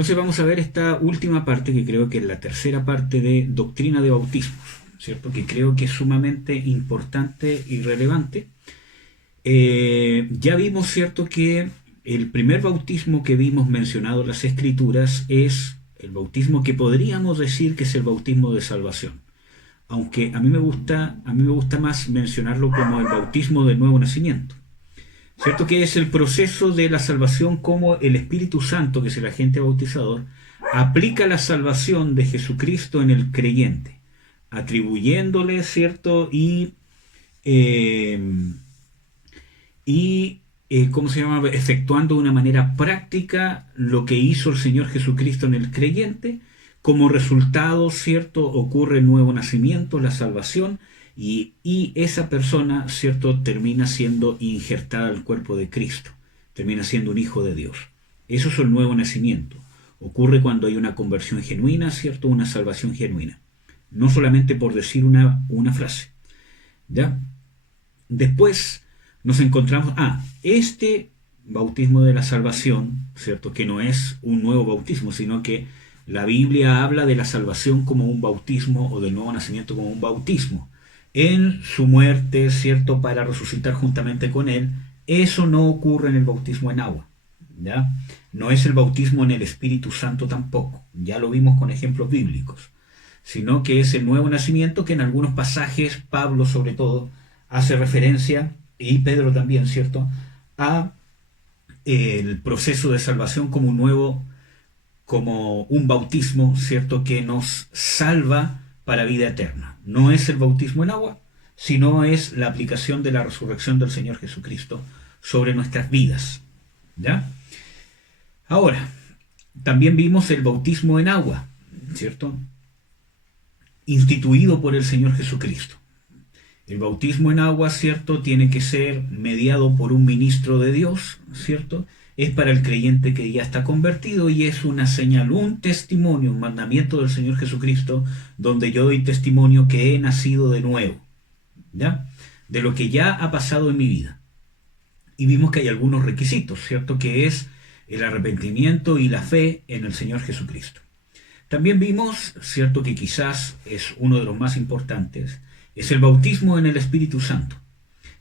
Entonces vamos a ver esta última parte, que creo que es la tercera parte de doctrina de bautismos, ¿cierto? Que creo que es sumamente importante y relevante. Ya vimos, ¿cierto?, que el primer bautismo que vimos mencionado en las Escrituras es el bautismo que podríamos decir que es el bautismo de salvación. Aunque a mí me gusta más mencionarlo como el bautismo del nuevo nacimiento. ¿Cierto? Que es el proceso de la salvación, como el Espíritu Santo, que es el agente bautizador, aplica la salvación de Jesucristo en el creyente, atribuyéndole, ¿cierto? Eh, ¿Cómo se llama? Efectuando de una manera práctica lo que hizo el Señor Jesucristo en el creyente. Como resultado, ¿cierto?, ocurre el nuevo nacimiento, la salvación, y esa persona, ¿cierto?, termina siendo injertada al cuerpo de Cristo, termina siendo un hijo de Dios. Eso es el nuevo nacimiento. Ocurre cuando hay una conversión genuina, ¿cierto?, una salvación genuina. No solamente por decir una frase. ¿Ya? Después nos encontramos, este bautismo de la salvación, ¿cierto?, que no es un nuevo bautismo, sino que la Biblia habla de la salvación como un bautismo, o del nuevo nacimiento como un bautismo. En su muerte, ¿cierto?, para resucitar juntamente con Él. Eso no ocurre en el bautismo en agua, ¿ya? No es el bautismo en el Espíritu Santo tampoco. Ya lo vimos con ejemplos bíblicos. Sino que es el nuevo nacimiento, que en algunos pasajes, Pablo sobre todo, hace referencia, y Pedro también, ¿cierto?, a el proceso de salvación como un bautismo, ¿cierto?, que nos salva para vida eterna. No es el bautismo en agua, sino es la aplicación de la resurrección del Señor Jesucristo sobre nuestras vidas. ¿Ya? Ahora, también vimos el bautismo en agua, ¿cierto?, instituido por el Señor Jesucristo. El bautismo en agua, ¿cierto?, tiene que ser mediado por un ministro de Dios, ¿cierto? Es para el creyente que ya está convertido, y es una señal, un testimonio, un mandamiento del Señor Jesucristo, donde yo doy testimonio que he nacido de nuevo, ¿ya? De lo que ya ha pasado en mi vida. Y vimos que hay algunos requisitos, ¿cierto?, que es el arrepentimiento y la fe en el Señor Jesucristo. También vimos, ¿cierto?, que quizás es uno de los más importantes, es el bautismo en el Espíritu Santo,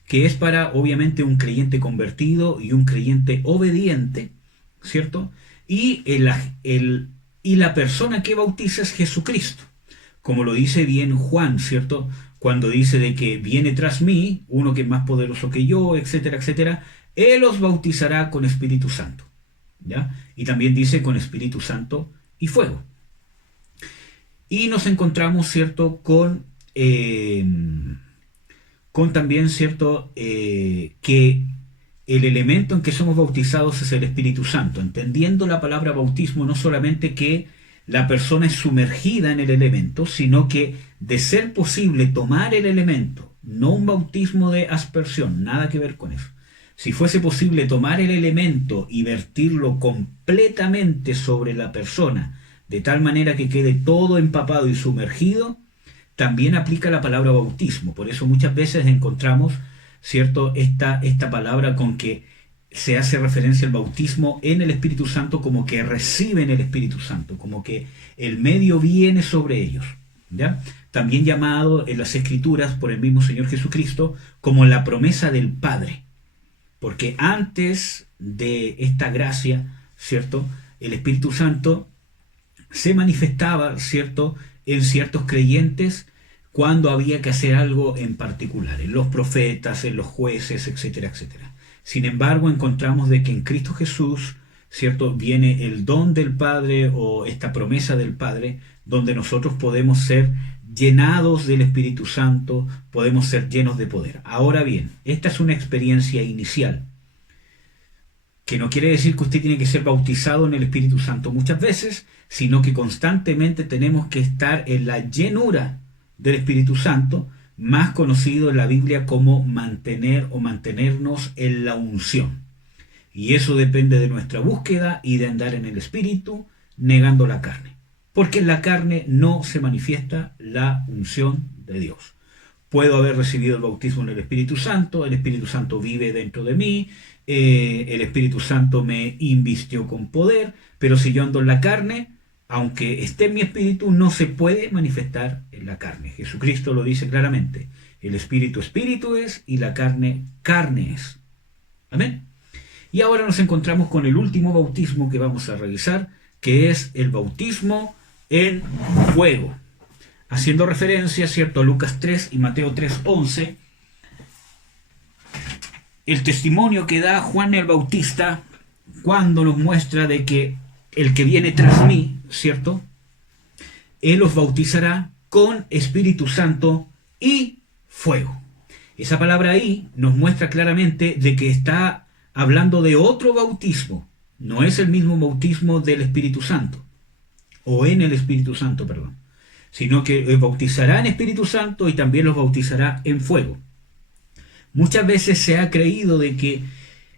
que es para, obviamente, un creyente convertido y un creyente obediente, ¿cierto? Y la persona que bautiza es Jesucristo, como lo dice bien Juan, ¿cierto?, cuando dice de que viene tras mí uno que es más poderoso que yo, etcétera, etcétera. Él os bautizará con Espíritu Santo, ¿ya? Y también dice con Espíritu Santo y fuego. Y nos encontramos, ¿cierto?, con también, ¿cierto?, que el elemento en que somos bautizados es el Espíritu Santo, entendiendo la palabra bautismo no solamente que la persona es sumergida en el elemento, sino que, de ser posible, tomar el elemento, no un bautismo de aspersión, nada que ver con eso. Si fuese posible tomar el elemento y vertirlo completamente sobre la persona, de tal manera que quede todo empapado y sumergido, también aplica la palabra bautismo. Por eso muchas veces encontramos, ¿cierto?, esta palabra con que se hace referencia al bautismo en el Espíritu Santo, como que reciben el Espíritu Santo, como que el medio viene sobre ellos, ¿ya? También llamado en las Escrituras por el mismo Señor Jesucristo como la promesa del Padre. Porque antes de esta gracia, ¿cierto?, el Espíritu Santo se manifestaba, ¿cierto?, en ciertos creyentes cuando había que hacer algo en particular, en los profetas, en los jueces, etcétera, etcétera. Sin embargo, encontramos de que en Cristo Jesús, ¿cierto?, viene el don del Padre, o esta promesa del Padre, donde nosotros podemos ser llenados del Espíritu Santo, podemos ser llenos de poder. Ahora bien, esta es una experiencia inicial, que no quiere decir que usted tiene que ser bautizado en el Espíritu Santo muchas veces, sino que constantemente tenemos que estar en la llenura del Espíritu Santo, más conocido en la Biblia como mantener o mantenernos en la unción. Y eso depende de nuestra búsqueda y de andar en el Espíritu, negando la carne. Porque en la carne no se manifiesta la unción de Dios. puedo haber recibido el bautismo en el Espíritu Santo vive dentro de mí, el Espíritu Santo me invistió con poder, pero si yo ando en la carne, aunque esté en mi espíritu, no se puede manifestar en la carne. Jesucristo lo dice claramente, el Espíritu Espíritu es y la carne carne es. Amén. Y ahora nos encontramos con el último bautismo que vamos a revisar, que es el bautismo en fuego. Haciendo referencia, ¿cierto?, a Lucas 3 y Mateo 3:11, el testimonio que da Juan el Bautista cuando nos muestra de que el que viene tras mí, ¿cierto?, él os bautizará con Espíritu Santo y fuego. Esa palabra ahí nos muestra claramente de que está hablando de otro bautismo. No es el mismo bautismo del Espíritu Santo, o en el Espíritu Santo, perdón, sino que los bautizará en Espíritu Santo y también los bautizará en fuego. Muchas veces se ha creído de que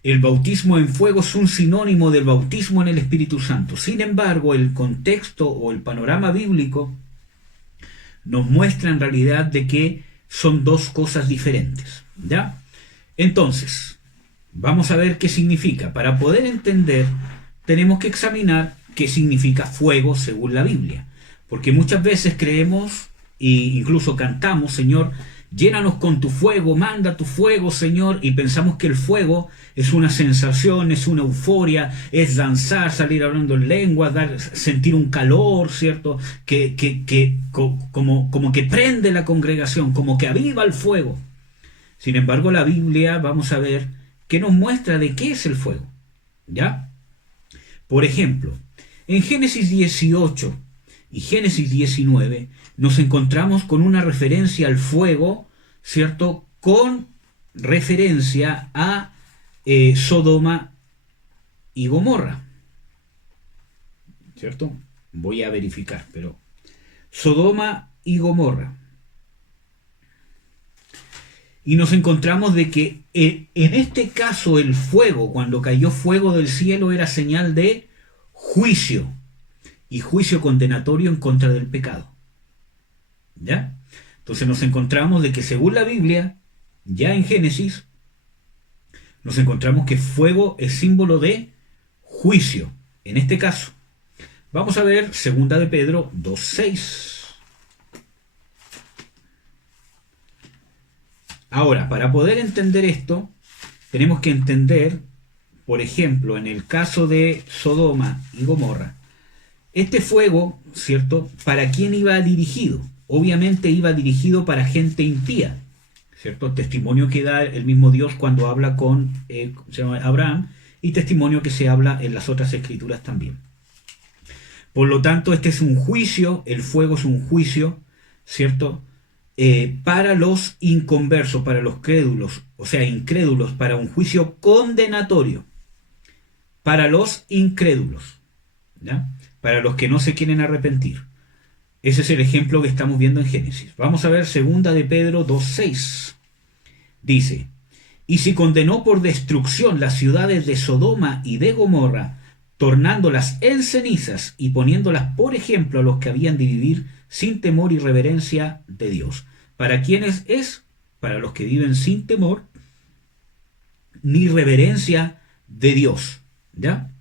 el bautismo en fuego es un sinónimo del bautismo en el Espíritu Santo. Sin embargo, el contexto o el panorama bíblico nos muestra en realidad de que son dos cosas diferentes, ¿ya? Entonces, vamos a ver qué significa. Para poder entender, tenemos que examinar qué significa fuego según la Biblia. Porque muchas veces creemos e incluso cantamos, Señor, llénanos con tu fuego, manda tu fuego, Señor, y pensamos que el fuego es una sensación, es una euforia, es danzar, salir hablando en lengua, sentir un calor, ¿cierto? Como que prende la congregación, como que aviva el fuego. Sin embargo, la Biblia, vamos a ver, que nos muestra de qué es el fuego, ¿ya? Por ejemplo, en Génesis 18 y Génesis 19 nos encontramos con una referencia al fuego, ¿cierto?, con referencia a Sodoma y Gomorra, ¿cierto? Voy a verificar, pero Sodoma y Gomorra. Y nos encontramos de que en este caso el fuego, cuando cayó fuego del cielo, era señal de juicio, y juicio condenatorio en contra del pecado. ¿Ya? Entonces nos encontramos de que según la Biblia, ya en Génesis, nos encontramos que fuego es símbolo de juicio. En este caso, vamos a ver 2 de Pedro 2:6. Ahora, para poder entender esto, tenemos que entender, por ejemplo, en el caso de Sodoma y Gomorra, este fuego, ¿cierto?, ¿para quién iba dirigido? Obviamente iba dirigido para gente impía, ¿cierto? Testimonio que da el mismo Dios cuando habla con Abraham, y testimonio que se habla en las otras escrituras también. Por lo tanto, este es un juicio, el fuego es un juicio, ¿cierto?, para los inconversos, para los crédulos, o sea, incrédulos, para un juicio condenatorio, para los incrédulos, ¿ya?, para los que no se quieren arrepentir. Ese es el ejemplo que estamos viendo en Génesis. Vamos a ver 2 de Pedro 2:6. Dice, y si condenó por destrucción las ciudades de Sodoma y de Gomorra, tornándolas en cenizas y poniéndolas por ejemplo a los que habían de vivir sin temor y reverencia de Dios. ¿Para quiénes es? Para los que viven sin temor ni reverencia de Dios. ¿Ya?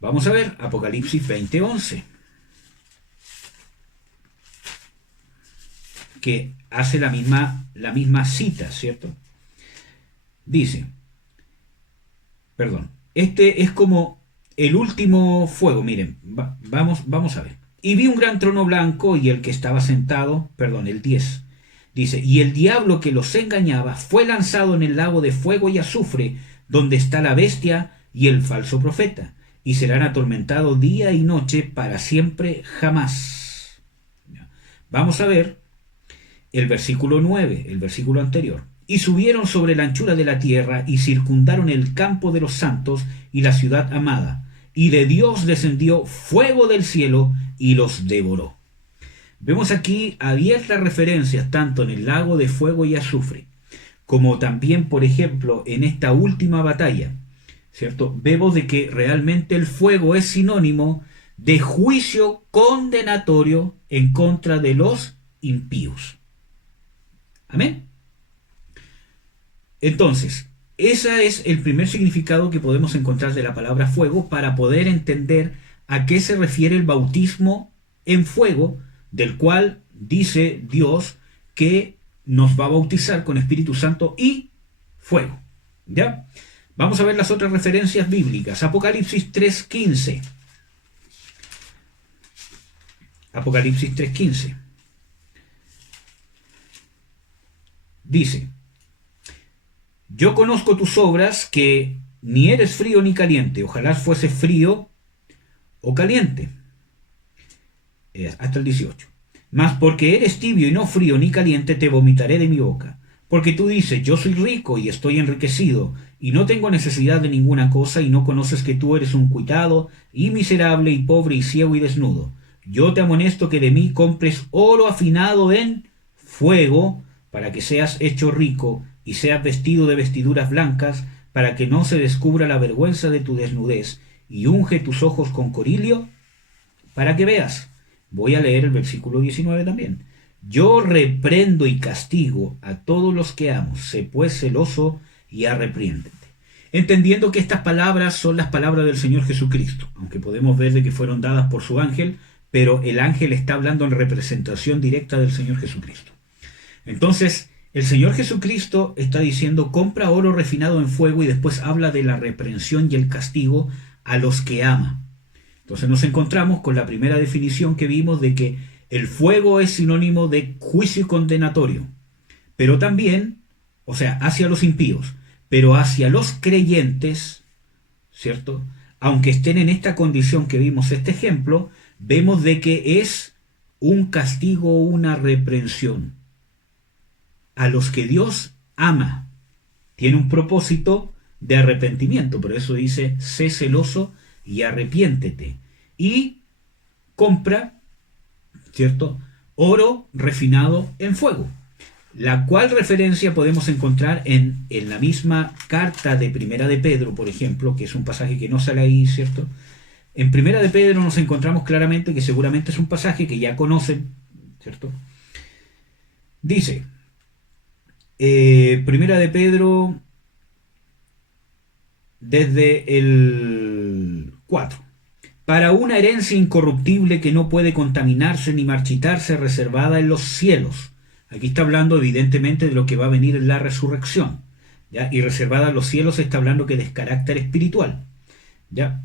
Vamos a ver Apocalipsis 20:11, que hace la misma cita, ¿cierto? Dice, perdón, este es como el último fuego, miren, vamos a ver. Y vi un gran trono blanco y el que estaba sentado, perdón, el 10, dice, y el diablo que los engañaba fue lanzado en el lago de fuego y azufre, donde está la bestia y el falso profeta, y serán atormentados día y noche para siempre jamás. Vamos a ver el versículo 9, el versículo anterior. Y subieron sobre la anchura de la tierra y circundaron el campo de los santos y la ciudad amada. Y de Dios descendió fuego del cielo y los devoró. Vemos aquí abiertas referencias tanto en el lago de fuego y azufre, como también, por ejemplo, en esta última batalla, ¿cierto? Vemos de que realmente el fuego es sinónimo de juicio condenatorio en contra de los impíos. Amén. Entonces, ese es el primer significado que podemos encontrar de la palabra fuego para poder entender a qué se refiere el bautismo en fuego, del cual dice Dios que nos va a bautizar con Espíritu Santo y fuego. ¿Ya? Vamos a ver las otras referencias bíblicas. Apocalipsis 3:15. Apocalipsis 3:15. Dice: yo conozco tus obras, que ni eres frío ni caliente. Ojalá fuese frío o caliente. Hasta el 18. Mas porque eres tibio y no frío ni caliente, te vomitaré de mi boca. Porque tú dices, yo soy rico y estoy enriquecido, y no tengo necesidad de ninguna cosa, y no conoces que tú eres un cuitado, y miserable, y pobre, y ciego, y desnudo. Yo te amonesto que de mí compres oro afinado en fuego, para que seas hecho rico, y seas vestido de vestiduras blancas, para que no se descubra la vergüenza de tu desnudez, y unge tus ojos con coriolio, para que veas. Voy a leer el versículo 19 también. Yo reprendo y castigo a todos los que amo. Sé pues celoso y arrepiéntete. Entendiendo que estas palabras son las palabras del Señor Jesucristo, aunque podemos ver de que fueron dadas por su ángel, pero el ángel está hablando en representación directa del Señor Jesucristo. Entonces, el Señor Jesucristo está diciendo, compra oro refinado en fuego, y después habla de la reprensión y el castigo a los que ama. Entonces nos encontramos con la primera definición que vimos de que el fuego es sinónimo de juicio condenatorio, pero también, o sea, hacia los impíos, pero hacia los creyentes, ¿cierto? Aunque estén en esta condición que vimos este ejemplo, vemos de que es un castigo, una reprensión a los que Dios ama. Tiene un propósito de arrepentimiento, por eso dice, sé celoso y arrepiéntete. Y compra, ¿cierto?, oro refinado en fuego. La cual referencia podemos encontrar en la misma carta de Primera de Pedro, por ejemplo, que es un pasaje que no sale ahí, ¿cierto? En Primera de Pedro nos encontramos claramente que seguramente es un pasaje que ya conocen, ¿cierto? Dice, Primera de Pedro, desde el 4. Para una herencia incorruptible que no puede contaminarse ni marchitarse, reservada en los cielos. Aquí está hablando evidentemente de lo que va a venir en la resurrección, ¿ya? Y reservada en los cielos está hablando que es carácter espiritual, ¿ya?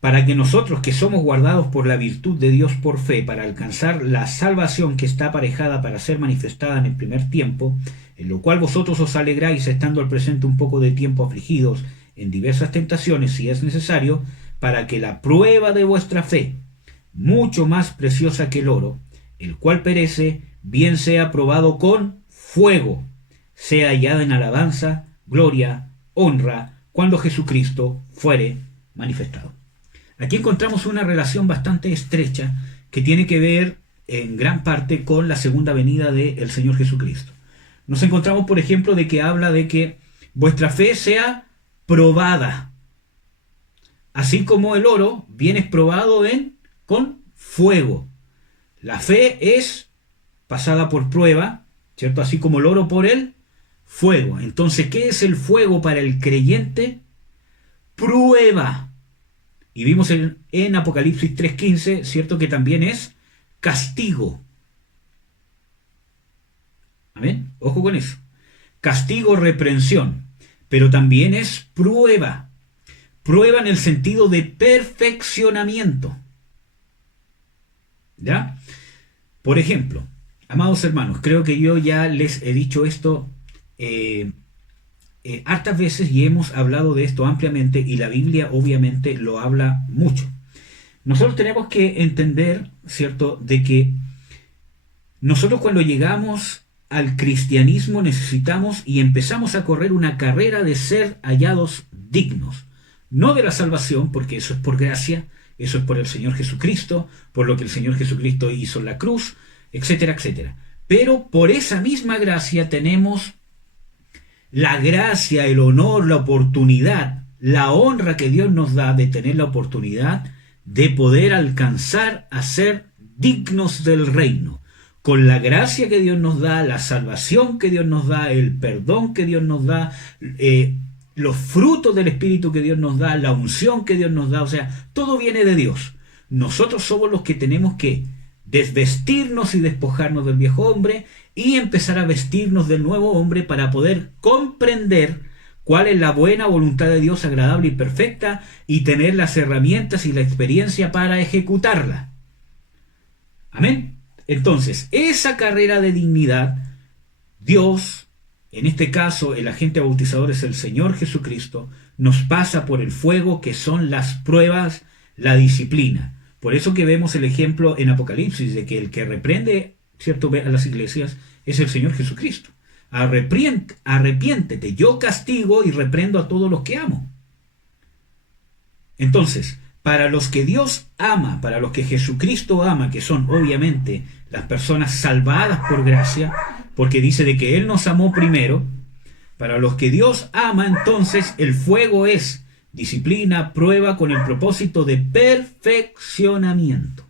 Para que nosotros, que somos guardados por la virtud de Dios por fe, para alcanzar la salvación que está aparejada para ser manifestada en el primer tiempo, en lo cual vosotros os alegráis, estando al presente un poco de tiempo afligidos en diversas tentaciones, si es necesario, para que la prueba de vuestra fe, mucho más preciosa que el oro, el cual perece, bien sea probado con fuego, sea hallada en alabanza, gloria, honra, cuando Jesucristo fuere manifestado. Aquí encontramos una relación bastante estrecha que tiene que ver en gran parte con la segunda venida del Señor Jesucristo. Nos encontramos, por ejemplo, de que habla de que vuestra fe sea probada. Así como el oro viene probado con fuego. La fe es pasada por prueba, ¿cierto? Así como el oro por el fuego. Entonces, ¿qué es el fuego para el creyente? Prueba. Y vimos en Apocalipsis 3:15, ¿cierto? Que también es castigo. Amén. Ojo con eso. Castigo, reprensión. Pero también es prueba. Prueba en el sentido de perfeccionamiento. ¿Ya? Por ejemplo, amados hermanos, creo que yo ya les he dicho esto hartas veces y hemos hablado de esto ampliamente, y la Biblia obviamente lo habla mucho. Nosotros tenemos que entender, ¿cierto?, de que nosotros cuando llegamos al cristianismo necesitamos y empezamos a correr una carrera de ser hallados dignos. No de la salvación, porque eso es por gracia, eso es por el Señor Jesucristo, por lo que el Señor Jesucristo hizo en la cruz, etcétera, etcétera. Pero por esa misma gracia tenemos la gracia, el honor, la oportunidad, la honra que Dios nos da de tener la oportunidad de poder alcanzar a ser dignos del reino, con la gracia que Dios nos da, la salvación que Dios nos da, el perdón que Dios nos da, los frutos del Espíritu que Dios nos da, la unción que Dios nos da, o sea, todo viene de Dios. Nosotros somos los que tenemos que desvestirnos y despojarnos del viejo hombre y empezar a vestirnos del nuevo hombre para poder comprender cuál es la buena voluntad de Dios, agradable y perfecta, y tener las herramientas y la experiencia para ejecutarla. Amén. Entonces, esa carrera de dignidad, Dios, en este caso el agente bautizador es el Señor Jesucristo, nos pasa por el fuego que son las pruebas, la disciplina. Por eso que vemos el ejemplo en Apocalipsis de que el que reprende, ¿cierto?, a las iglesias es el Señor Jesucristo. Arrepiéntete, yo castigo y reprendo a todos los que amo. Entonces, para los que Dios ama, para los que Jesucristo ama, que son obviamente las personas salvadas por gracia, porque dice de que Él nos amó primero, para los que Dios ama, entonces el fuego es disciplina, prueba con el propósito de perfeccionamiento.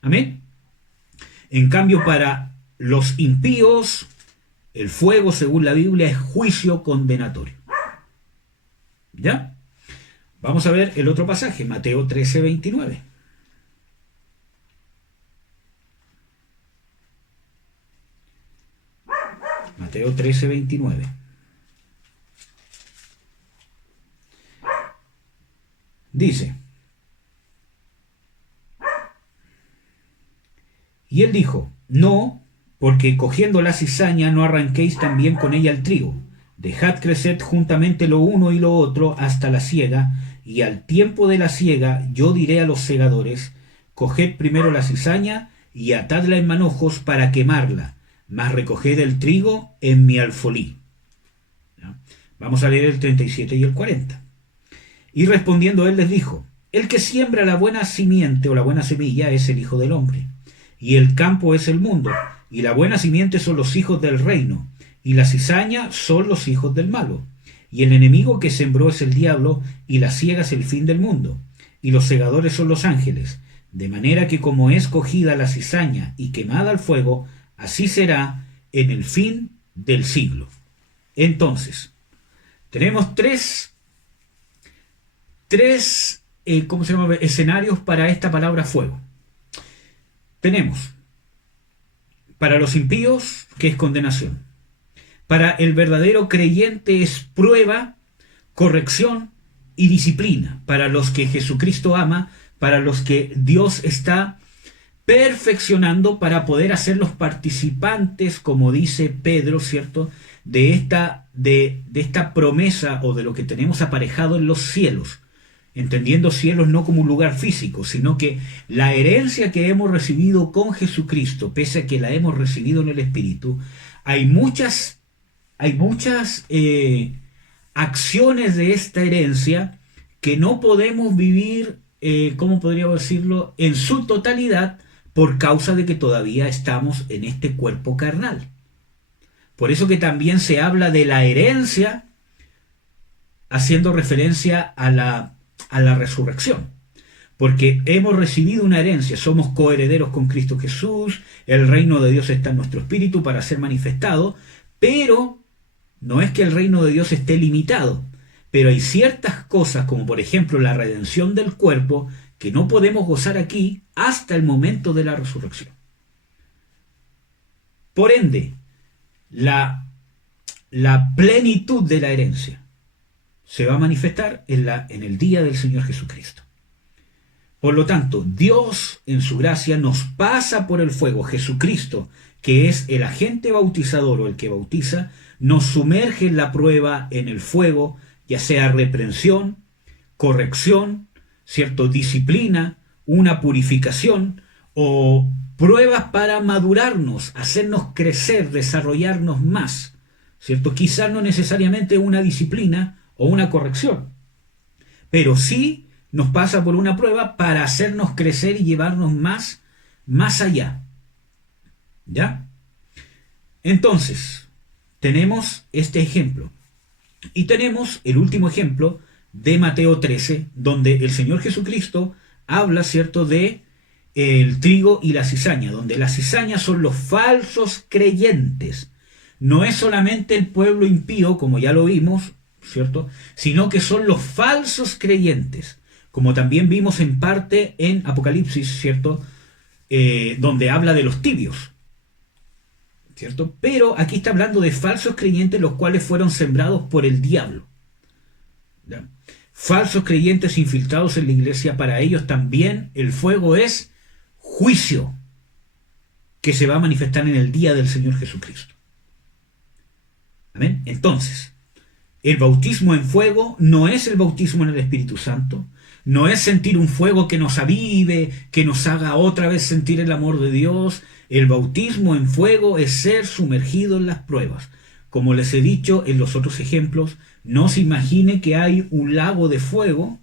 Amén. En cambio, para los impíos, el fuego, según la Biblia, es juicio condenatorio. ¿Ya? Vamos a ver el otro pasaje, Mateo 13:29. Mateo 13:29. Dice: y él dijo, no, porque cogiendo la cizaña no arranquéis también con ella el trigo. Dejad crecer juntamente lo uno y lo otro hasta la siega, y al tiempo de la siega yo diré a los segadores, coged primero la cizaña y atadla en manojos para quemarla, mas recoged el trigo en mi alfolí. ¿No? Vamos a leer el 37 y el 40. Y respondiendo él les dijo, el que siembra la buena simiente o la buena semilla es el Hijo del Hombre, y el campo es el mundo, y la buena simiente son los hijos del reino, y la cizaña son los hijos del malo. Y el enemigo que sembró es el diablo, y la siega es el fin del mundo, y los segadores son los ángeles. De manera que como es cogida la cizaña y quemada al fuego, así será en el fin del siglo. Entonces, tenemos tres escenarios para esta palabra fuego. Tenemos para los impíos, que es condenación. Para el verdadero creyente es prueba, corrección y disciplina. Para los que Jesucristo ama, para los que Dios está perfeccionando para poder hacerlos participantes, como dice Pedro, ¿cierto?, de esta promesa o de lo que tenemos aparejado en los cielos. Entendiendo cielos no como un lugar físico, sino que la herencia que hemos recibido con Jesucristo, pese a que la hemos recibido en el Espíritu, hay muchas acciones de esta herencia que no podemos vivir, ¿cómo podríamos decirlo?, en su totalidad por causa de que todavía estamos en este cuerpo carnal. Por eso que también se habla de la herencia haciendo referencia a la resurrección. Porque hemos recibido una herencia, somos coherederos con Cristo Jesús, el reino de Dios está en nuestro espíritu para ser manifestado, pero no es que el reino de Dios esté limitado, pero hay ciertas cosas, como por ejemplo la redención del cuerpo, que no podemos gozar aquí hasta el momento de la resurrección. Por ende, la plenitud de la herencia se va a manifestar en el día del Señor Jesucristo. Por lo tanto, Dios en su gracia nos pasa por el fuego. Jesucristo, que es el agente bautizador o el que bautiza, nos sumerge en la prueba, en el fuego, ya sea reprensión, corrección, ¿cierto?, disciplina, una purificación o pruebas para madurarnos, hacernos crecer, desarrollarnos más, ¿cierto? Quizás no necesariamente una disciplina o una corrección, pero sí nos pasa por una prueba para hacernos crecer y llevarnos más allá. ¿Ya? Entonces, tenemos este ejemplo. Y tenemos el último ejemplo de Mateo 13, donde el Señor Jesucristo habla, ¿cierto?, de el trigo y la cizaña, donde la cizaña son los falsos creyentes. No es solamente el pueblo impío, como ya lo vimos, ¿cierto? Sino que son los falsos creyentes, como también vimos en parte en Apocalipsis, ¿cierto? Donde habla de los tibios, ¿cierto? Pero aquí está hablando de falsos creyentes, los cuales fueron sembrados por el diablo, ¿ya? Falsos creyentes infiltrados en la iglesia, para ellos también el fuego es juicio que se va a manifestar en el día del Señor Jesucristo. Amén. Entonces, el bautismo en fuego no es el bautismo en el Espíritu Santo, no es sentir un fuego que nos avive, que nos haga otra vez sentir el amor de Dios. El bautismo en fuego es ser sumergido en las pruebas. Como les he dicho en los otros ejemplos, no se imagine que hay un lago de fuego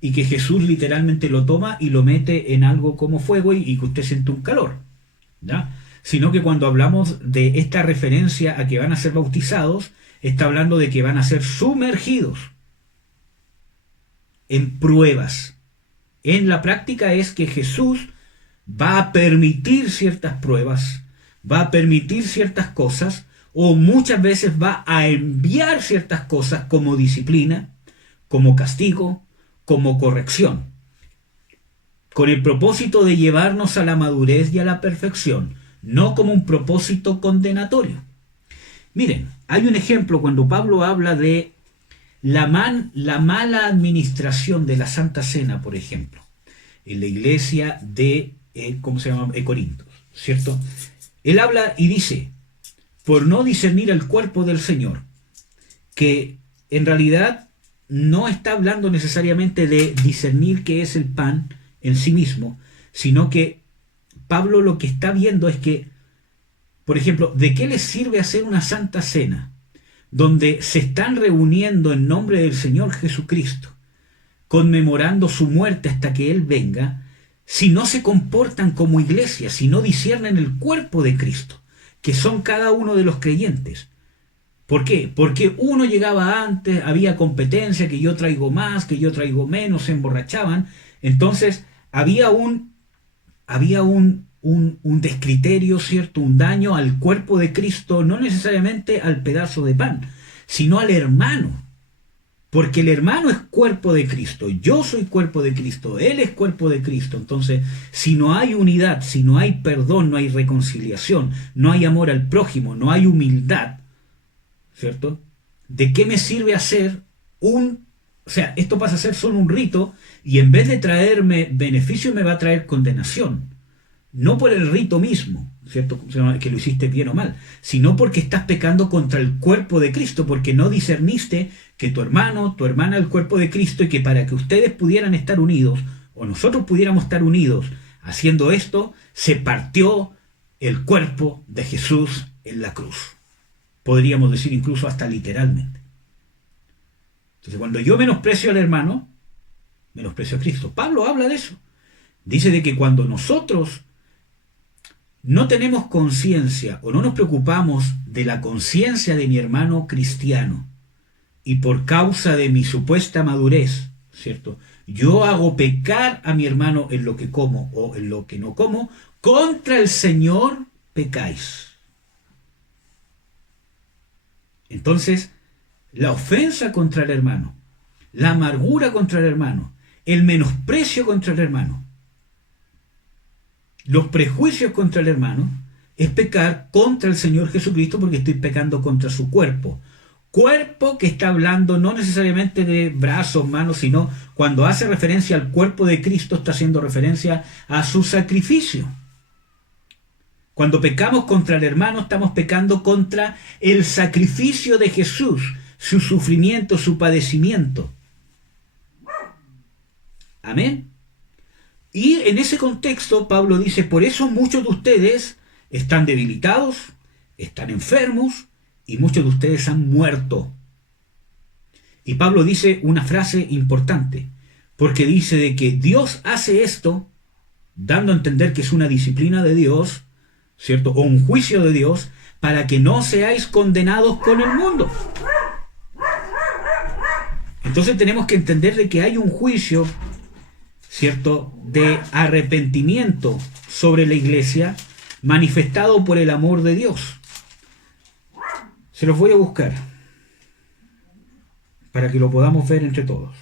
y que Jesús literalmente lo toma y lo mete en algo como fuego y que usted siente un calor, ¿ya? Sino que cuando hablamos de esta referencia a que van a ser bautizados, está hablando de que van a ser sumergidos en pruebas. En la práctica es que Jesús va a permitir ciertas pruebas, va a permitir ciertas cosas, o muchas veces va a enviar ciertas cosas como disciplina, como castigo, como corrección, con el propósito de llevarnos a la madurez y a la perfección, no como un propósito condenatorio. Miren, hay un ejemplo cuando Pablo habla de la mala administración de la Santa Cena, por ejemplo, en la iglesia de Corinto, ¿cierto? Él habla y dice, por no discernir el cuerpo del Señor, que en realidad no está hablando necesariamente de discernir qué es el pan en sí mismo, sino que Pablo lo que está viendo es que, por ejemplo, ¿de qué les sirve hacer una santa cena donde se están reuniendo en nombre del Señor Jesucristo, conmemorando su muerte hasta que Él venga, si no se comportan como iglesia, si no disciernen el cuerpo de Cristo, que son cada uno de los creyentes? ¿Por qué? Porque uno llegaba antes, había competencia, que yo traigo más, que yo traigo menos, se emborrachaban. Entonces había un descriterio, ¿cierto? Un daño al cuerpo de Cristo, no necesariamente al pedazo de pan, sino al hermano. Porque el hermano es cuerpo de Cristo, yo soy cuerpo de Cristo, él es cuerpo de Cristo. Entonces, si no hay unidad, si no hay perdón, no hay reconciliación, no hay amor al prójimo, no hay humildad, ¿cierto? ¿De qué me sirve hacer esto pasa a ser solo un rito y en vez de traerme beneficio me va a traer condenación? No por el rito mismo, ¿cierto? Que lo hiciste bien o mal, sino porque estás pecando contra el cuerpo de Cristo, porque no discerniste que tu hermano, tu hermana es el cuerpo de Cristo y que para que ustedes pudieran estar unidos, o nosotros pudiéramos estar unidos haciendo esto, se partió el cuerpo de Jesús en la cruz. Podríamos decir incluso hasta literalmente. Entonces, cuando yo menosprecio al hermano, menosprecio a Cristo. Pablo habla de eso. Dice de que cuando nosotros no tenemos conciencia o no nos preocupamos de la conciencia de mi hermano cristiano y por causa de mi supuesta madurez, ¿cierto? Yo hago pecar a mi hermano en lo que como o en lo que no como, contra el Señor pecáis. Entonces, la ofensa contra el hermano, la amargura contra el hermano, el menosprecio contra el hermano, los prejuicios contra el hermano, es pecar contra el Señor Jesucristo, porque estoy pecando contra su cuerpo. Cuerpo que está hablando no necesariamente de brazos, manos, sino cuando hace referencia al cuerpo de Cristo, está haciendo referencia a su sacrificio. Cuando pecamos contra el hermano, estamos pecando contra el sacrificio de Jesús, su sufrimiento, su padecimiento. Amén. Y en ese contexto, Pablo dice, por eso muchos de ustedes están debilitados, están enfermos, y muchos de ustedes han muerto. Y Pablo dice una frase importante, porque dice de que Dios hace esto, dando a entender que es una disciplina de Dios, ¿cierto? O un juicio de Dios, para que no seáis condenados con el mundo. Entonces tenemos que entender de que hay un juicio, ¿cierto?, de arrepentimiento sobre la iglesia, manifestado por el amor de Dios. Se los voy a buscar para que lo podamos ver entre todos.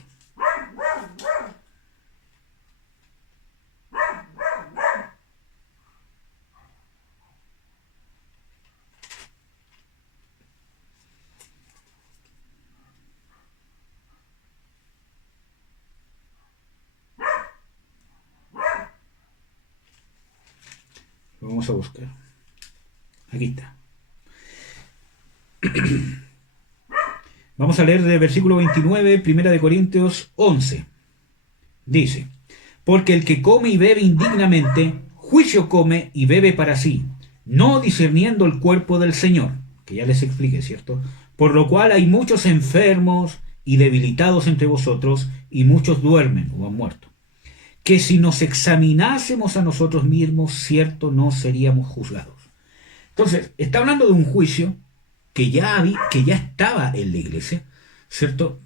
Lo vamos a buscar. Aquí está. Vamos a leer del versículo 29, Primera de Corintios 11. Dice: porque el que come y bebe indignamente, juicio come y bebe para sí, no discerniendo el cuerpo del Señor, que ya les expliqué, ¿cierto? Por lo cual hay muchos enfermos y debilitados entre vosotros, y muchos duermen o han muerto. Que si nos examinásemos a nosotros mismos, cierto, no seríamos juzgados. Entonces, está hablando de un juicio que ya estaba en la iglesia, ¿cierto?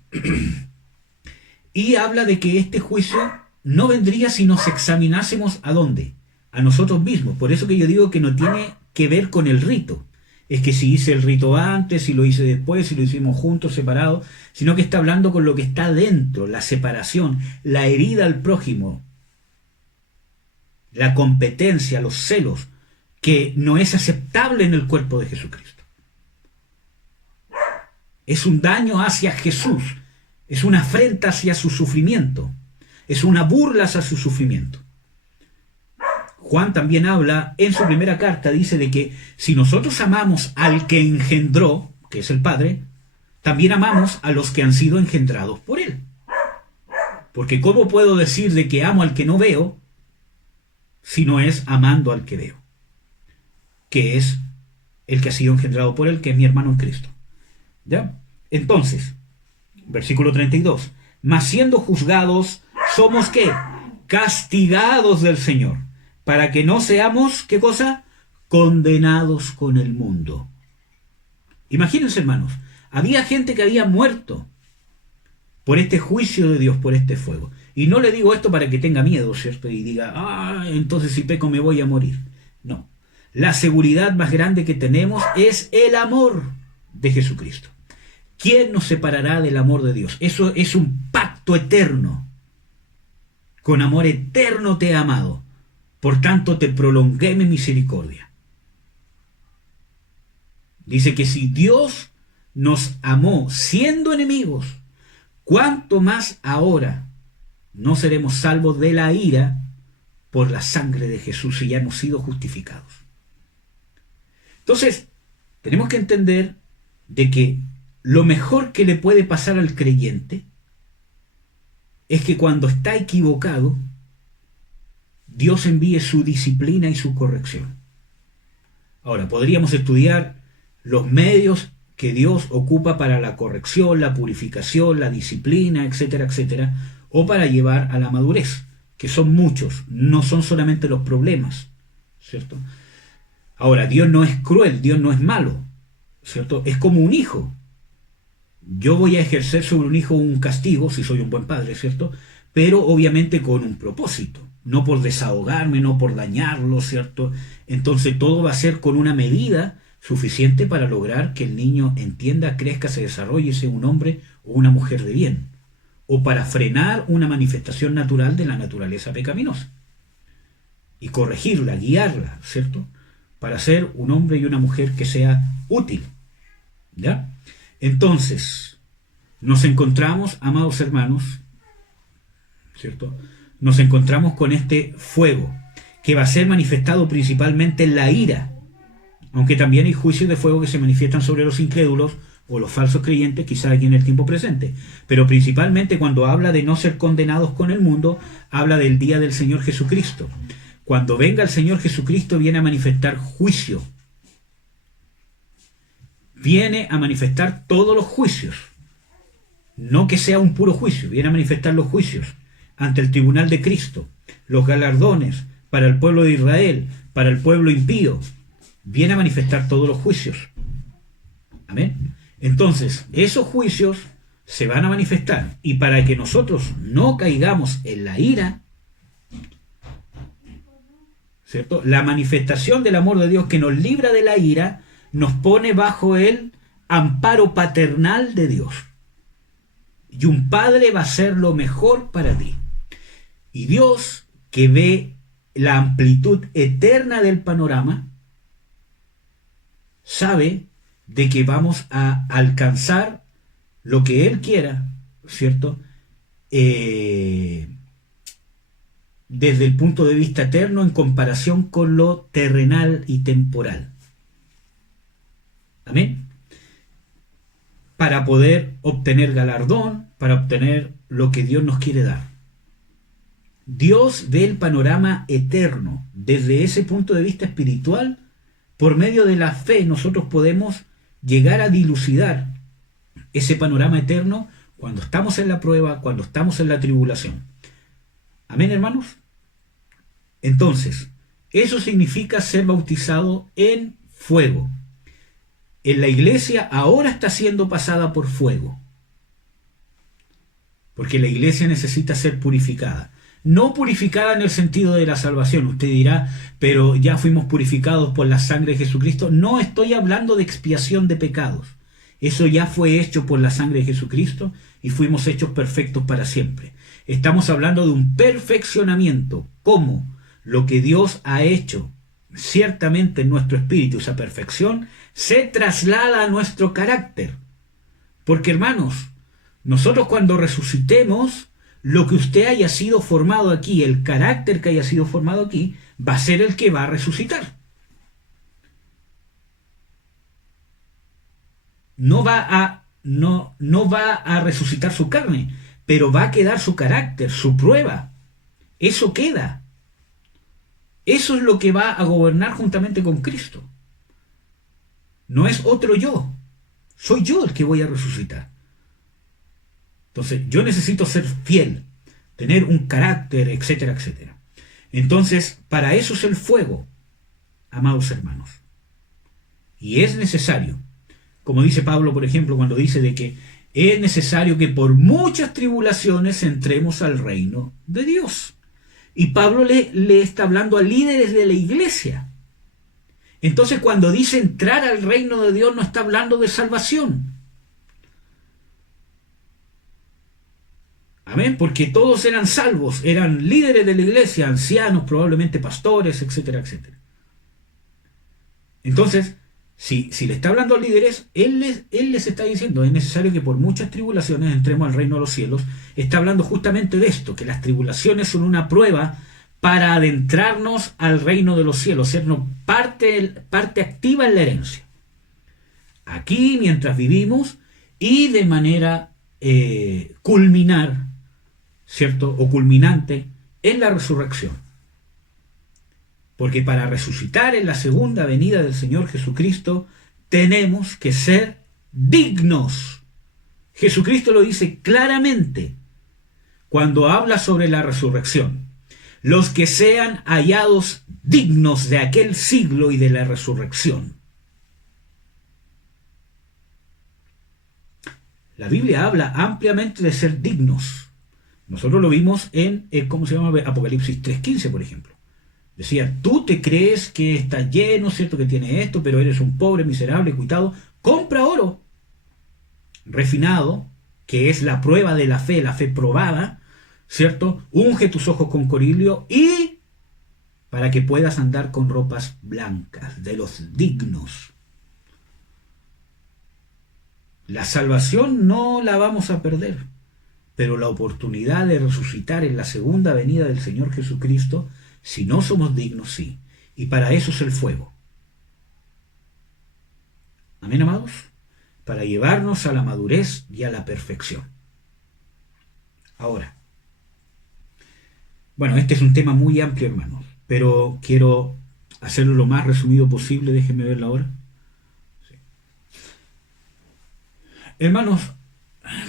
Y habla de que este juicio no vendría si nos examinásemos ¿a dónde? A nosotros mismos. Por eso que yo digo que no tiene que ver con el rito. Es que si hice el rito antes, si lo hice después, si lo hicimos juntos, separados, sino que está hablando con lo que está dentro, la separación, la herida al prójimo, la competencia, los celos, que no es aceptable en el cuerpo de Jesucristo. Es un daño hacia Jesús, es una afrenta hacia su sufrimiento, es una burla hacia su sufrimiento. Juan también habla en su primera carta, dice de que si nosotros amamos al que engendró, que es el Padre, también amamos a los que han sido engendrados por Él. Porque ¿cómo puedo decir de que amo al que no veo si no es amando al que veo? Que es el que ha sido engendrado por Él, que es mi hermano en Cristo. ¿Ya? Entonces, versículo 32. Mas siendo juzgados, ¿somos qué? Castigados del Señor, para que no seamos, ¿qué cosa? Condenados con el mundo. Imagínense, hermanos, había gente que había muerto por este juicio de Dios, por este fuego. Y no le digo esto para que tenga miedo, ¿cierto? Y diga, entonces si peco me voy a morir. No. La seguridad más grande que tenemos es el amor de Jesucristo. ¿Quién nos separará del amor de Dios? Eso es un pacto eterno. Con amor eterno te he amado. Por tanto te prolongué mi misericordia. Dice que si Dios nos amó siendo enemigos, ¿cuánto más ahora no seremos salvos de la ira por la sangre de Jesús si ya hemos sido justificados? Entonces, tenemos que entender de que lo mejor que le puede pasar al creyente es que cuando está equivocado, Dios envíe su disciplina y su corrección. Ahora, podríamos estudiar los medios que Dios ocupa para la corrección, la purificación, la disciplina, etcétera, etcétera, o para llevar a la madurez, que son muchos, no son solamente los problemas, ¿cierto? Ahora, Dios no es cruel, Dios no es malo, ¿cierto? Es como un hijo. Yo voy a ejercer sobre un hijo un castigo, si soy un buen padre, ¿cierto? Pero obviamente con un propósito, no por desahogarme, no por dañarlo, ¿cierto? Entonces todo va a ser con una medida suficiente para lograr que el niño entienda, crezca, se desarrolle, sea un hombre o una mujer de bien, o para frenar una manifestación natural de la naturaleza pecaminosa y corregirla, guiarla, ¿cierto? Para ser un hombre y una mujer que sea útil, ¿ya? Entonces, nos encontramos, amados hermanos, ¿cierto? Nos encontramos con este fuego que va a ser manifestado principalmente en la ira, aunque también hay juicios de fuego que se manifiestan sobre los incrédulos o los falsos creyentes, quizás aquí en el tiempo presente, pero principalmente cuando habla de no ser condenados con el mundo, habla del día del Señor Jesucristo. Cuando venga el Señor Jesucristo viene a manifestar juicio, viene a manifestar todos los juicios, no que sea un puro juicio, viene a manifestar los juicios ante el tribunal de Cristo, los galardones para el pueblo de Israel, para el pueblo impío, viene a manifestar todos los juicios. Amén. Entonces, esos juicios se van a manifestar, y para que nosotros no caigamos en la ira, ¿cierto? La manifestación del amor de Dios que nos libra de la ira, nos pone bajo el amparo paternal de Dios. Y un padre va a ser lo mejor para ti. Y Dios, que ve la amplitud eterna del panorama, sabe de que vamos a alcanzar lo que Él quiera, ¿cierto? Desde el punto de vista eterno en comparación con lo terrenal y temporal. Amén. Para poder obtener galardón, para obtener lo que Dios nos quiere dar. Dios ve el panorama eterno. Desde ese punto de vista espiritual, por medio de la fe, nosotros podemos llegar a dilucidar ese panorama eterno cuando estamos en la prueba, cuando estamos en la tribulación. Amén, hermanos. Entonces, eso significa ser bautizado en fuego. En la iglesia ahora está siendo pasada por fuego, porque la iglesia necesita ser purificada. No purificada en el sentido de la salvación. Usted dirá, pero ya fuimos purificados por la sangre de Jesucristo. No estoy hablando de expiación de pecados. Eso ya fue hecho por la sangre de Jesucristo y fuimos hechos perfectos para siempre. Estamos hablando de un perfeccionamiento. ¿Cómo? Lo que Dios ha hecho ciertamente en nuestro espíritu, esa perfección, se traslada a nuestro carácter. Porque, hermanos, nosotros cuando resucitemos, lo que usted haya sido formado aquí, el carácter que haya sido formado aquí, va a ser el que va a resucitar. No va a resucitar su carne, pero va a quedar su carácter, su prueba. Eso queda. Eso es lo que va a gobernar juntamente con Cristo. No es otro yo. Soy yo el que voy a resucitar. Entonces, yo necesito ser fiel, tener un carácter, etcétera, etcétera. Entonces, para eso es el fuego, amados hermanos. Y es necesario, como dice Pablo, por ejemplo, cuando dice de que es necesario que por muchas tribulaciones entremos al reino de Dios. Y Pablo le está hablando a líderes de la iglesia. Entonces, cuando dice entrar al reino de Dios, no está hablando de salvación. Amén, porque todos eran salvos, eran líderes de la iglesia, ancianos, probablemente pastores, etcétera, etcétera. Entonces, si le está hablando a líderes, él les está diciendo, es necesario que por muchas tribulaciones entremos al reino de los cielos. Está hablando justamente de esto, que las tribulaciones son una prueba para adentrarnos al reino de los cielos, sernos parte activa en la herencia. Aquí, mientras vivimos, y de manera culminar, ¿cierto? O culminante en la resurrección. Porque para resucitar en la segunda venida del Señor Jesucristo tenemos que ser dignos. Jesucristo lo dice claramente cuando habla sobre la resurrección. Los que sean hallados dignos de aquel siglo y de la resurrección. La Biblia habla ampliamente de ser dignos. Nosotros lo vimos en, ¿cómo se llama? Apocalipsis 3:15, por ejemplo. Decía, tú te crees que estás lleno, ¿cierto? Que tienes esto, pero eres un pobre, miserable, cuitado. Compra oro refinado, que es la prueba de la fe probada, ¿cierto? Unge tus ojos con colirio y para que puedas andar con ropas blancas, de los dignos. La salvación no la vamos a perder, pero la oportunidad de resucitar en la segunda venida del Señor Jesucristo, si no somos dignos, sí. Y para eso es el fuego. Amén, amados. Para llevarnos a la madurez y a la perfección. Ahora, bueno, este es un tema muy amplio, hermanos, pero quiero hacerlo lo más resumido posible. Déjenme ver la hora. Sí. Hermanos,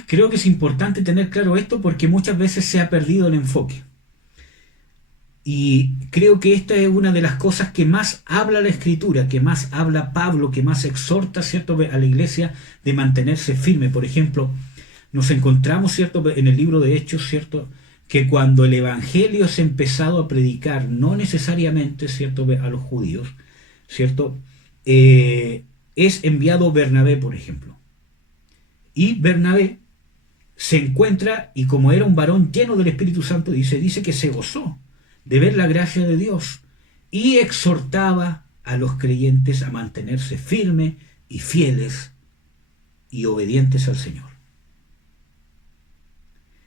creo que es importante tener claro esto porque muchas veces se ha perdido el enfoque. Y creo que esta es una de las cosas que más habla la Escritura, que más habla Pablo, que más exhorta, ¿cierto?, a la iglesia de mantenerse firme. Por ejemplo, nos encontramos, ¿cierto?, en el libro de Hechos, ¿cierto?, que cuando el Evangelio es empezado a predicar, no necesariamente, ¿cierto?, a los judíos, ¿cierto?, es enviado Bernabé, por ejemplo. Y Bernabé se encuentra, y como era un varón lleno del Espíritu Santo, dice que se gozó de ver la gracia de Dios y exhortaba a los creyentes a mantenerse firmes y fieles y obedientes al Señor.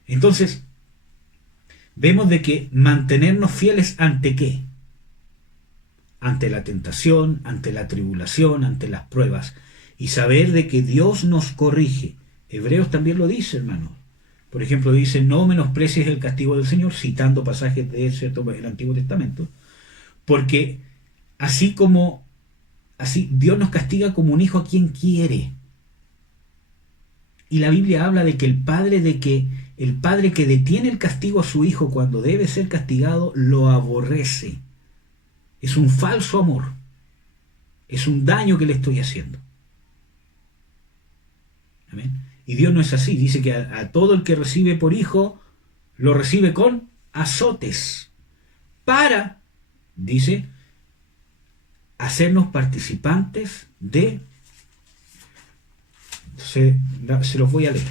Entonces, vemos de que mantenernos fieles ante ¿qué? Ante la tentación, ante la tribulación, ante las pruebas, y saber de que Dios nos corrige. Hebreos también lo dice, hermanos. Por ejemplo, dice, no menosprecies el castigo del Señor, citando pasajes de el Antiguo Testamento, porque así Dios nos castiga como un hijo a quien quiere. Y la Biblia habla de que el padre que detiene el castigo a su hijo cuando debe ser castigado, lo aborrece. Es un falso amor. Es un daño que le estoy haciendo. Amén. Y Dios no es así. Dice que a todo el que recibe por hijo, lo recibe con azotes. Para, dice, hacernos participantes de... Se los voy a leer,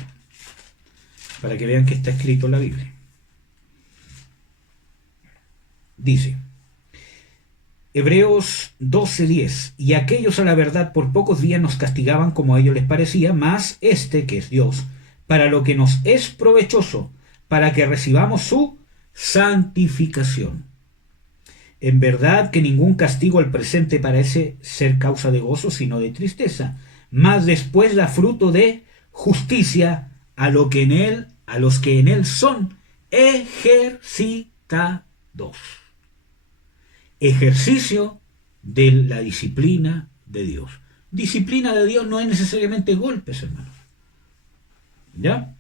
para que vean que está escrito en la Biblia. Dice, Hebreos 12:10, y aquellos a la verdad por pocos días nos castigaban como a ellos les parecía, mas este, que es Dios, para lo que nos es provechoso, para que recibamos su santificación. En verdad que ningún castigo al presente parece ser causa de gozo, sino de tristeza, mas después da fruto de justicia a los que en él son ejercitados. Ejercicio de la disciplina de Dios. Disciplina de Dios no es necesariamente golpes, hermanos. ¿Ya?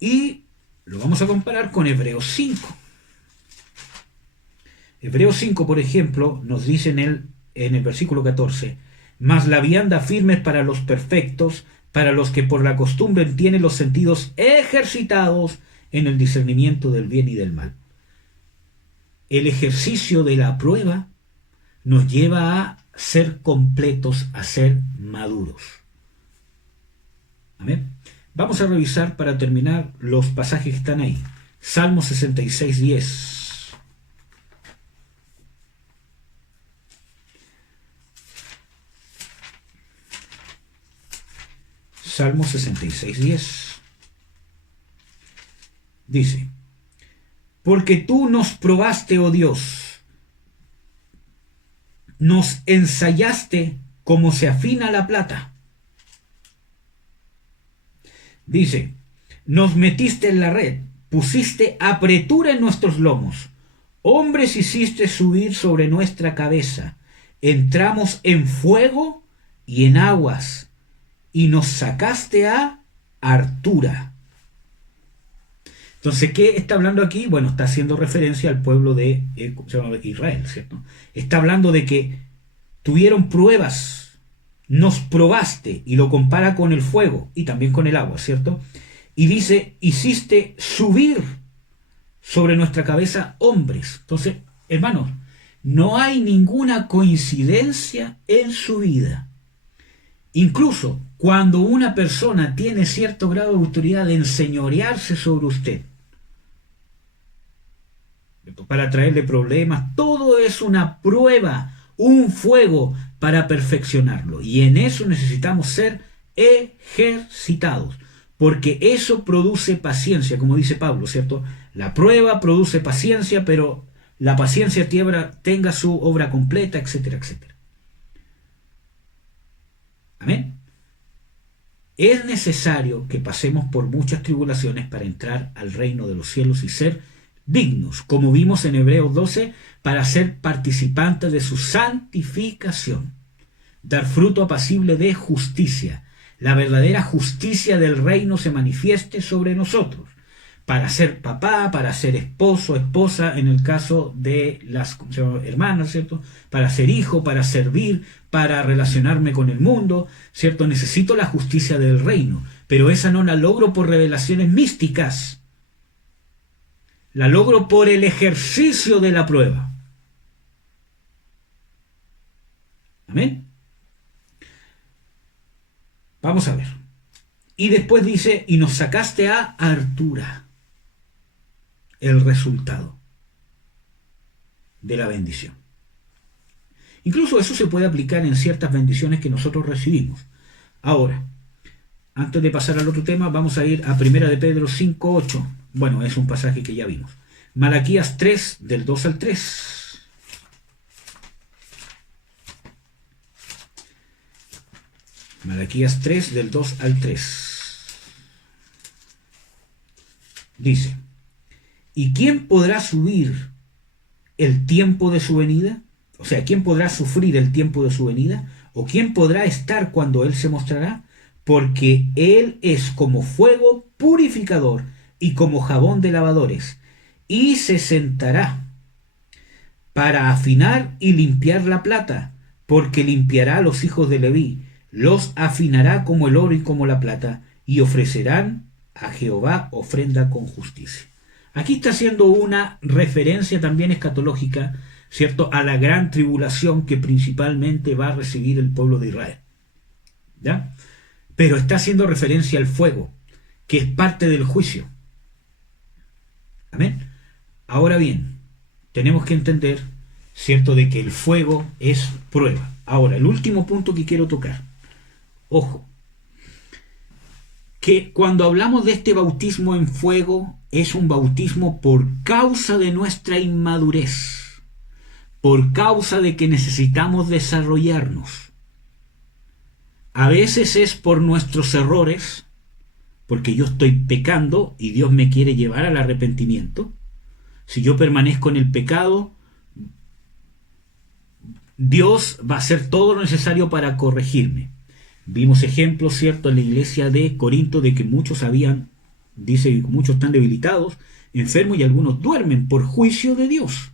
Y lo vamos a comparar con Hebreos 5. Hebreos 5, por ejemplo, nos dice en el versículo 14, mas la vianda firme es para los perfectos, para los que por la costumbre tienen los sentidos ejercitados en el discernimiento del bien y del mal. El ejercicio de la prueba nos lleva a ser completos, a ser maduros. Amén. Vamos a revisar para terminar los pasajes que están ahí. Salmo 66:10. Salmo 66:10. Dice, porque tú nos probaste, oh Dios, nos ensayaste como se afina la plata. Dice, nos metiste en la red, pusiste apretura en nuestros lomos, hombres hiciste subir sobre nuestra cabeza, entramos en fuego y en aguas, y nos sacaste a hartura. Entonces, ¿qué está hablando aquí? Bueno, está haciendo referencia al pueblo de Israel, ¿cierto? Está hablando de que tuvieron pruebas, nos probaste, y lo compara con el fuego y también con el agua, ¿cierto? Y dice, hiciste subir sobre nuestra cabeza hombres. Entonces, hermanos, no hay ninguna coincidencia en su vida. Incluso cuando una persona tiene cierto grado de autoridad de enseñorearse sobre usted, para traerle problemas, todo es una prueba, un fuego para perfeccionarlo. Y en eso necesitamos ser ejercitados, porque eso produce paciencia, como dice Pablo, ¿cierto? La prueba produce paciencia, pero la paciencia tenga su obra completa, etcétera, etcétera. Amén. Es necesario que pasemos por muchas tribulaciones para entrar al reino de los cielos y ser dignos, como vimos en Hebreos 12, para ser participantes de su santificación, dar fruto apacible de justicia, la verdadera justicia del reino se manifieste sobre nosotros, para ser papá, para ser esposo, esposa, en el caso de las hermanas, ¿cierto? Para ser hijo, para servir, para relacionarme con el mundo, ¿cierto? Necesito la justicia del reino, pero esa no la logro por revelaciones místicas. La logro por el ejercicio de la prueba. Amén. Vamos a ver. Y después dice, y nos sacaste a hartura. El resultado de la bendición. Incluso eso se puede aplicar en ciertas bendiciones que nosotros recibimos. Ahora, antes de pasar al otro tema, vamos a ir a 1 de Pedro 5:8. Bueno, es un pasaje que ya vimos. Malaquías 3, del 2 al 3. Malaquías 3, del 2 al 3. Dice, ¿y quién podrá subir el tiempo de su venida? O sea, ¿quién podrá sufrir el tiempo de su venida? ¿O quién podrá estar cuando Él se mostrará? Porque Él es como fuego purificador y como jabón de lavadores, y se sentará para afinar y limpiar la plata, porque limpiará a los hijos de Leví, los afinará como el oro y como la plata, y ofrecerán a Jehová ofrenda con justicia. Aquí está haciendo una referencia también escatológica, ¿cierto?, a la gran tribulación que principalmente va a recibir el pueblo de Israel. ¿Ya? Pero está haciendo referencia al fuego, que es parte del juicio. Amén. Ahora bien, tenemos que entender, ¿cierto?, de que el fuego es prueba. Ahora, el último punto que quiero tocar. Ojo, que cuando hablamos de este bautismo en fuego, es un bautismo por causa de nuestra inmadurez, por causa de que necesitamos desarrollarnos. A veces es por nuestros errores, porque yo estoy pecando y Dios me quiere llevar al arrepentimiento. Si yo permanezco en el pecado, Dios va a hacer todo lo necesario para corregirme. Vimos ejemplos, ¿cierto?, en la iglesia de Corinto de que muchos dice que muchos están debilitados, enfermos y algunos duermen por juicio de Dios.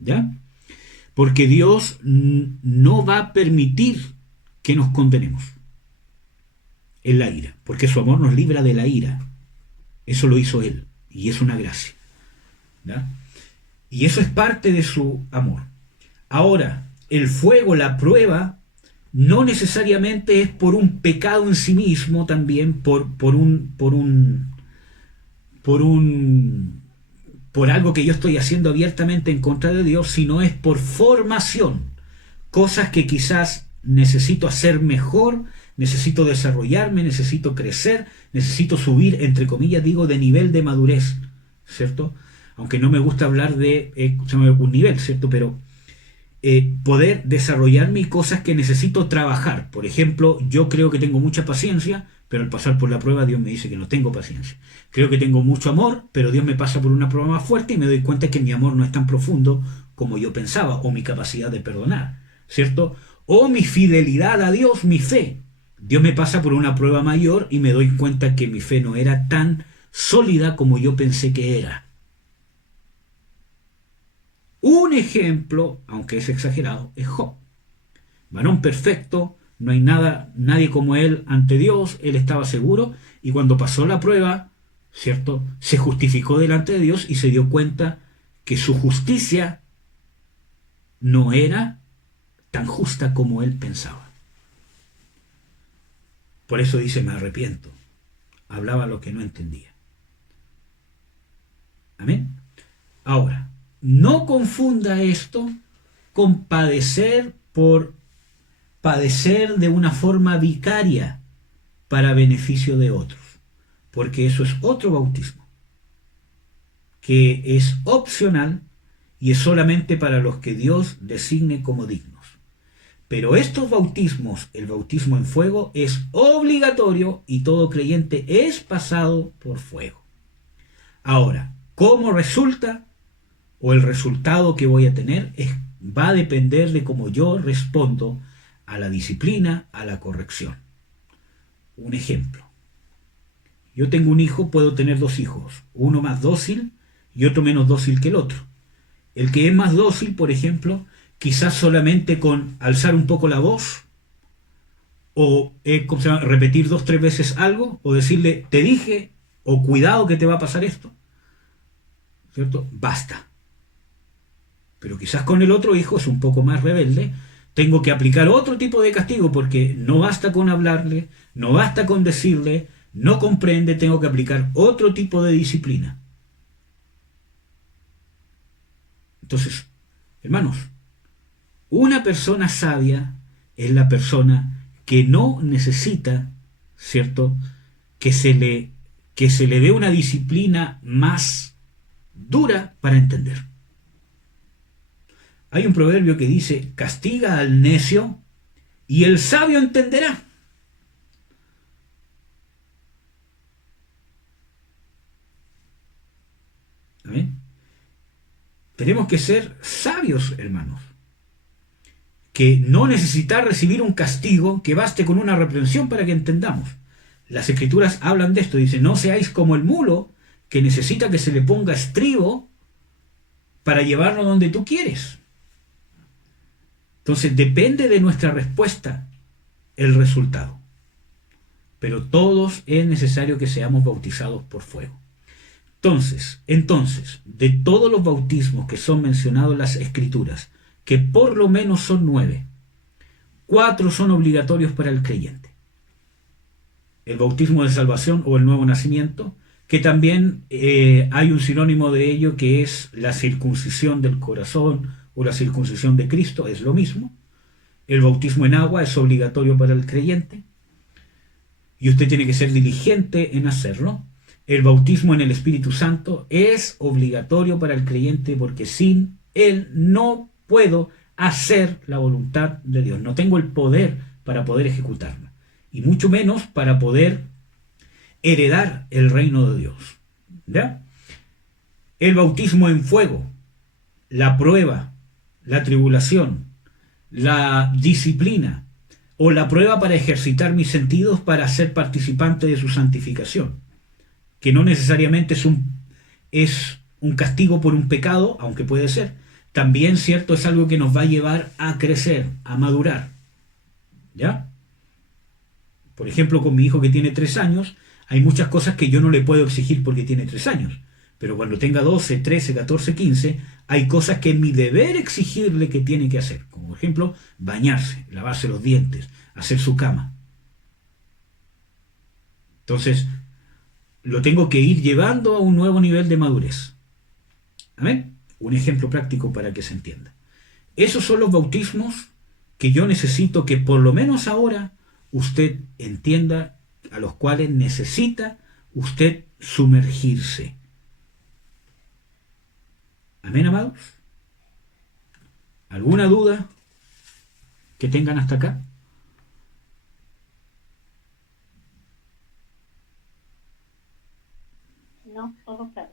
¿Ya? Porque Dios no va a permitir que nos condenemos en la ira, porque su amor nos libra de la ira. Eso lo hizo Él, y es una gracia. ¿Ya? Y eso es parte de su amor. Ahora, el fuego, la prueba, no necesariamente es por un pecado en sí mismo, también por algo que yo estoy haciendo abiertamente en contra de Dios, sino es por formación, cosas que quizás necesito hacer mejor, necesito desarrollarme, necesito crecer, necesito subir, entre comillas digo, de nivel de madurez, ¿cierto? Aunque no me gusta hablar de un nivel, ¿cierto? Pero poder desarrollarme y cosas que necesito trabajar. Por ejemplo, yo creo que tengo mucha paciencia, pero al pasar por la prueba Dios me dice que no tengo paciencia. Creo que tengo mucho amor, pero Dios me pasa por una prueba más fuerte y me doy cuenta que mi amor no es tan profundo como yo pensaba, o mi capacidad de perdonar, ¿cierto? O mi fidelidad a Dios, mi fe. Dios me pasa por una prueba mayor y me doy cuenta que mi fe no era tan sólida como yo pensé que era. Un ejemplo, aunque es exagerado, es Job. Varón perfecto, no hay nadie como él ante Dios, él estaba seguro, y cuando pasó la prueba, ¿cierto?, se justificó delante de Dios y se dio cuenta que su justicia no era tan justa como él pensaba. Por eso dice, me arrepiento. Hablaba lo que no entendía. Amén. Ahora, no confunda esto con padecer de una forma vicaria para beneficio de otros, porque eso es otro bautismo, que es opcional y es solamente para los que Dios designe como dignos. Pero estos bautismos, el bautismo en fuego, es obligatorio y todo creyente es pasado por fuego. Ahora, ¿cómo resulta? O el resultado que voy a tener va a depender de cómo yo respondo a la disciplina, a la corrección. Un ejemplo. Yo tengo un hijo, puedo tener dos hijos, uno más dócil y otro menos dócil que el otro. El que es más dócil, por ejemplo, quizás solamente con alzar un poco la voz, o repetir 2 o 3 veces algo, o decirle, te dije, o cuidado que te va a pasar esto. ¿cierto? Basta. Pero quizás con el otro hijo es un poco más rebelde, tengo que aplicar otro tipo de castigo porque no basta con hablarle, no basta con decirle, no comprende, tengo que aplicar otro tipo de disciplina. Entonces, hermanos, una persona sabia es la persona que no necesita, ¿cierto?, que que se le dé una disciplina más dura para entender. Hay un proverbio que dice, castiga al necio y el sabio entenderá. ¿Amén? Tenemos que ser sabios, hermanos. Que no necesitar recibir un castigo, que baste con una reprensión para que entendamos. Las escrituras hablan de esto, dice, no seáis como el mulo que necesita que se le ponga estribo para llevarlo donde tú quieres. Entonces depende de nuestra respuesta el resultado. Pero todos es necesario que seamos bautizados por fuego. Entonces, de todos los bautismos que son mencionados en las escrituras, que por lo menos son 9, 4 son obligatorios para el creyente. El bautismo de salvación o el nuevo nacimiento, que también hay un sinónimo de ello que es la circuncisión del corazón o la circuncisión de Cristo, es lo mismo. El bautismo en agua es obligatorio para el creyente y usted tiene que ser diligente en hacerlo. El bautismo en el Espíritu Santo es obligatorio para el creyente porque sin él no puedo hacer la voluntad de Dios. No tengo el poder para poder ejecutarla y mucho menos para poder heredar el reino de Dios. ¿Ya? El bautismo en fuego, la prueba, la tribulación, la disciplina o la prueba para ejercitar mis sentidos para ser participante de su santificación, que no necesariamente es un castigo por un pecado, aunque puede ser. También, cierto, es algo que nos va a llevar a crecer, a madurar. ¿Ya? Por ejemplo, con mi hijo que tiene 3 años, hay muchas cosas que yo no le puedo exigir porque tiene 3 años. Pero cuando tenga 12, 13, 14, 15, hay cosas que es mi deber exigirle que tiene que hacer. Como por ejemplo, bañarse, lavarse los dientes, hacer su cama. Entonces, lo tengo que ir llevando a un nuevo nivel de madurez. ¿Amén? Un ejemplo práctico para que se entienda. Esos son los bautismos que yo necesito que por lo menos ahora usted entienda, a los cuales necesita usted sumergirse. ¿Amén, amados? ¿Alguna duda que tengan hasta acá? No, todo claro.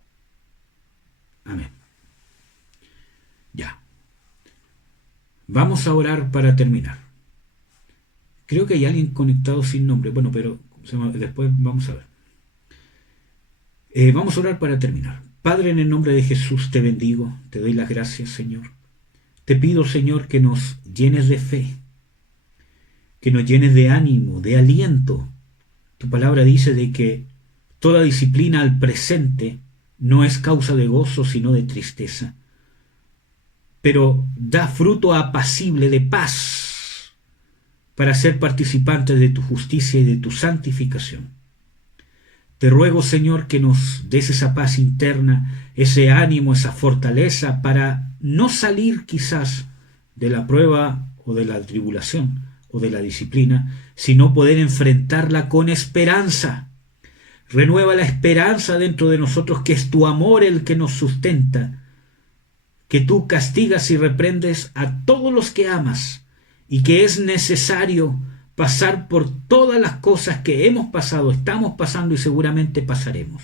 Amén. Ya. Vamos a orar para terminar. Creo que hay alguien conectado sin nombre. Bueno, pero después vamos a ver. Vamos a orar para terminar. Padre, en el nombre de Jesús te bendigo, te doy las gracias, Señor. Te pido, Señor, que nos llenes de fe, que nos llenes de ánimo, de aliento. Tu palabra dice de que toda disciplina al presente no es causa de gozo, sino de tristeza, pero da fruto apacible de paz para ser participantes de tu justicia y de tu santificación. Te ruego, Señor, que nos des esa paz interna, ese ánimo, esa fortaleza para no salir quizás de la prueba o de la tribulación o de la disciplina, sino poder enfrentarla con esperanza. Renueva la esperanza dentro de nosotros, que es tu amor el que nos sustenta, que tú castigas y reprendes a todos los que amas y que es necesario pasar por todas las cosas que hemos pasado, estamos pasando y seguramente pasaremos.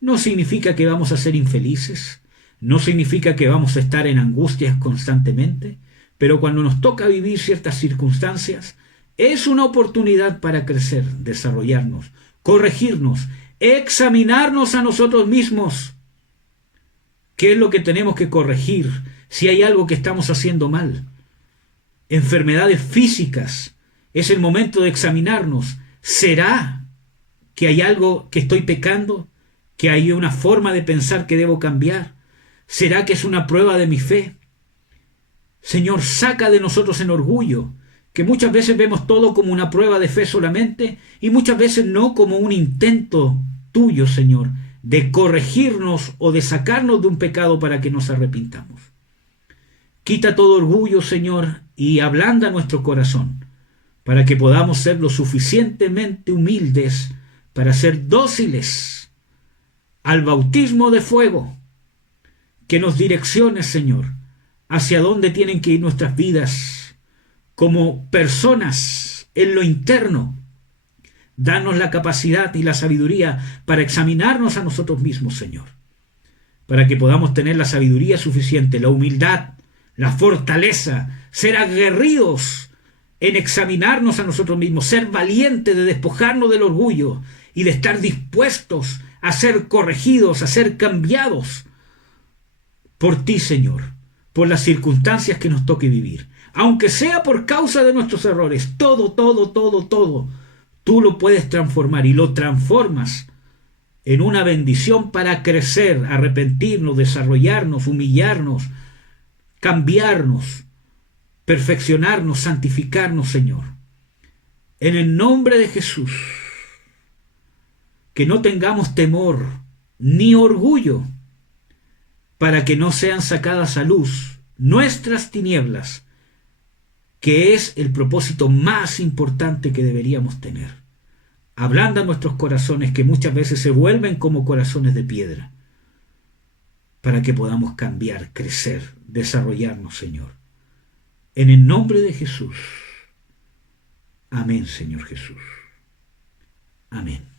No significa que vamos a ser infelices, no significa que vamos a estar en angustias constantemente, pero cuando nos toca vivir ciertas circunstancias, es una oportunidad para crecer, desarrollarnos, corregirnos, examinarnos a nosotros mismos. ¿Qué es lo que tenemos que corregir? Si hay algo que estamos haciendo mal. Enfermedades físicas. Es el momento de examinarnos. ¿Será que hay algo que estoy pecando? ¿Que hay una forma de pensar que debo cambiar? ¿Será que es una prueba de mi fe? Señor, saca de nosotros el orgullo, que muchas veces vemos todo como una prueba de fe solamente y muchas veces no como un intento tuyo, Señor, de corregirnos o de sacarnos de un pecado para que nos arrepintamos. Quita todo orgullo, Señor, y ablanda nuestro corazón, para que podamos ser lo suficientemente humildes para ser dóciles al bautismo de fuego, que nos direccione, Señor, hacia dónde tienen que ir nuestras vidas como personas en lo interno. Danos la capacidad y la sabiduría para examinarnos a nosotros mismos, Señor, para que podamos tener la sabiduría suficiente, la humildad, la fortaleza, ser aguerridos en examinarnos a nosotros mismos, ser valientes de despojarnos del orgullo y de estar dispuestos a ser corregidos, a ser cambiados por ti, Señor, por las circunstancias que nos toque vivir. Aunque sea por causa de nuestros errores, todo, tú lo puedes transformar y lo transformas en una bendición para crecer, arrepentirnos, desarrollarnos, humillarnos, cambiarnos, perfeccionarnos, santificarnos, Señor. En el nombre de Jesús, que no tengamos temor ni orgullo, para que no sean sacadas a luz nuestras tinieblas, que es el propósito más importante que deberíamos tener. Ablanda nuestros corazones, que muchas veces se vuelven como corazones de piedra, para que podamos cambiar, crecer, desarrollarnos, Señor. En el nombre de Jesús. Amén, Señor Jesús. Amén.